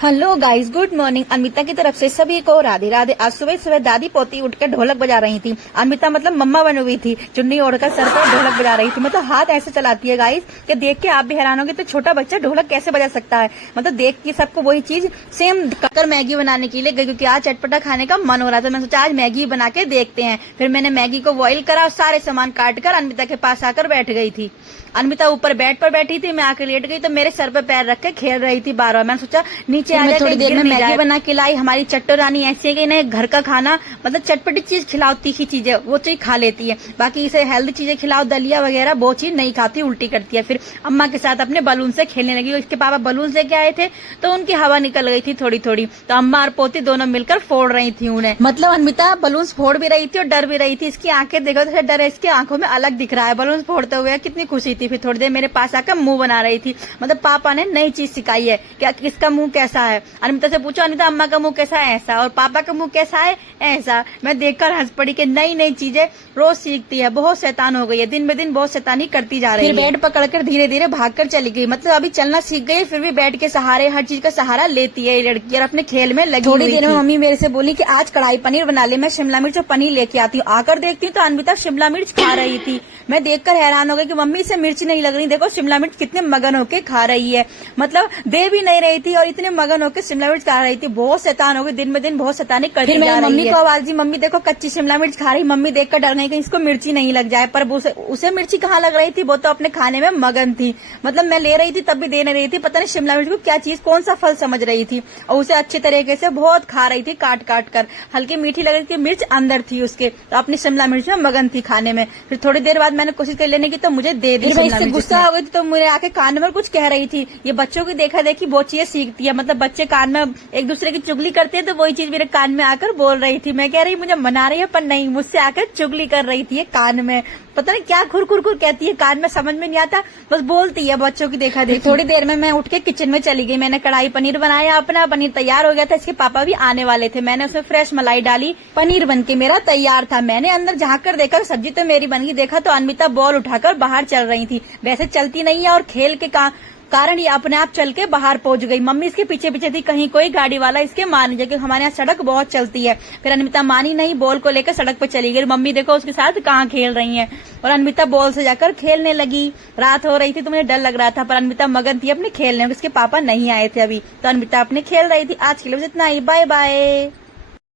Hello guys, good morning. Anmita की तरफ से सभी को राधे राधे। आज सुबह सुबह दादी पोती उठकर ढोलक बजा रही थी। अनमिता मतलब मम्मा बनी हुई थी, चुन्नी ओढ़कर सर पर ढोलक बजा रही थी। मतलब हाथ ऐसे चलाती है गाइस कि देख के आप भी हैरान होंगे, तो छोटा बच्चा ढोलक कैसे बजा सकता है। मतलब देख के सबको वही चीज सेम कर मैगी बनाने के लिए गई, क्योंकि आज चटपटा खाने का मन हो रहा था। मैं सोचा आज मैगी बना के देखते हैं। फिर मैंने मैगी को बॉईल करा और सारे सामान काट कर अनमिता के पास आकर बैठ गई थी। अनमिता ऊपर बेड पर बैठी थी, मैं आकर लेट गई तो मेरे सर पर पैर रख के खेल रही थी बार बार। मैंने सोचा नीचे आ जाए, थोड़ी देर में मैगी बना के लाई। हमारी चट्टो रानी ऐसी है कि इन्हें घर का खाना मतलब चटपटी चीज खिलाओ, तीखी चीजें वो चीज खा लेती है, बाकी इसे हेल्दी चीजें खिलाओ, दलिया वगैरह वो चीज नहीं खाती, उल्टी करती है। फिर अम्मा के साथ अपने बलून से खेलने लगी। इसके पापा बलून लेके आए थे तो उनकी हवा निकल गई थी थोड़ी थोड़ी, तो अम्मा और पोती दोनों मिलकर फोड़ रही थी उन्हें। मतलब अनमिता बलून फोड़ भी रही थी और डर भी रही थी। इसकी आंखें देखो तो डर है, इसकी आंखों में अलग दिख रहा है। बलून फोड़ते हुए कितनी खुशी थी। फिर थोड़ी देर मेरे पास आकर मुंह बना रही थी। मतलब पापा ने नई चीज सिखाई है, क्या किसका मुंह कैसा है। अनमिता से पूछो, अनमिता अम्मा का मुंह कैसा है, ऐसा, और पापा का मुंह कैसा है, ऐसा। मैं देखकर हंस पड़ी कि नई नई चीजें रोज सीखती है। बहुत शैतान हो गई है, दिन ब दिन बहुत शैतानी करती जा रही है। फिर बेड पकड़कर धीरे धीरे भागकर चली गई। मतलब अभी चलना सीख गई, फिर भी बेड के सहारे हर चीज का सहारा लेती है ये लड़की और अपने खेल में लगी। थोड़ी देर में मम्मी मेरे से बोली कि आज कढ़ाई पनीर बना ले, मैं शिमला मिर्च और पनीर लेके आती हूँ। आकर देखती हूँ तो अनमिता शिमला मिर्च खा रही थी। मैं देखकर हैरान हो गई कि मम्मी से मिर्च नहीं लग रही, देखो शिमला मिर्च कितने मगन होके खा रही है। मतलब दे भी नहीं रही थी और इतने मगन होकर शिमला मिर्च खा रही थी। बहुत शैतान हो गई, दिन ब दिन बहुत शैतानी करती जा रही है। मम्मी को आवाज दी, मम्मी देखो कच्ची शिमला मिर्च खा रही। मम्मी देखकर डर गई कि इसको मिर्ची नहीं लग जाए, पर उसे मिर्ची कहाँ लग रही थी, वो तो अपने खाने में मगन थी। मतलब मैं ले रही थी तब भी दे नहीं रही थी, पता नहीं शिमला मिर्च को क्या चीज कौन सा फल समझ रही थी, और उसे अच्छे तरीके से बहुत खा रही थी, काट काट कर। हल्की मीठी लग रही थी, मिर्च अंदर थी उसके, तो अपनी शिमला मिर्च में मगन थी खाने में। फिर थोड़ी देर बाद मैंने कोशिश कर लेने की तो मुझे दे दी। इससे गुस्सा हो गई थी तो मुझे आके कान में कुछ कह रही थी। ये बच्चों की देखा देखी वो चीजें सीखती है। मतलब बच्चे कान में एक दूसरे की चुगली करते हैं तो वही चीज मेरे कान में आकर बोल रही थी। मैं कह रही मुझे मना रही है, पर नहीं, मुझसे आकर चुगली कर रही थी कान में। पता नहीं क्या खुर खुर खुर कहती है कान में, समझ में नहीं आता, बस बोलती है बच्चों की देखा देखी। थोड़ी देर में मैं उठ के किचन में चली गई। मैंने कढ़ाई पनीर बनाया, अपना पनीर तैयार हो गया था। इसके पापा भी आने वाले थे। मैंने उसमें फ्रेश मलाई डाली, पनीर बनके मेरा तैयार था। मैंने अंदर झाँक कर देखा, सब्जी तो मेरी बन गई। देखा तो अनमिता बॉल उठाकर बाहर चल रही थी। वैसे चलती नहीं है और खेल के कारण ये अपने आप चल के बाहर पहुंच गई। मम्मी इसके पीछे पीछे थी, कहीं कोई गाड़ी वाला इसके मान जाए, क्योंकि हमारे यहाँ सड़क बहुत चलती है। फिर अनमिता मानी नहीं, बॉल को लेकर सड़क पर चली गई। मम्मी देखो उसके साथ कहाँ खेल रही है, और अनमिता बॉल से जाकर खेलने लगी। रात हो रही थी तो मुझे डर लग रहा था, पर अनमिता मगन थी अपने खेलने में। उसके पापा नहीं आए थे अभी, तो अनमिता अपने खेल रही थी। आज के लिए इतना ही, बाय बाय।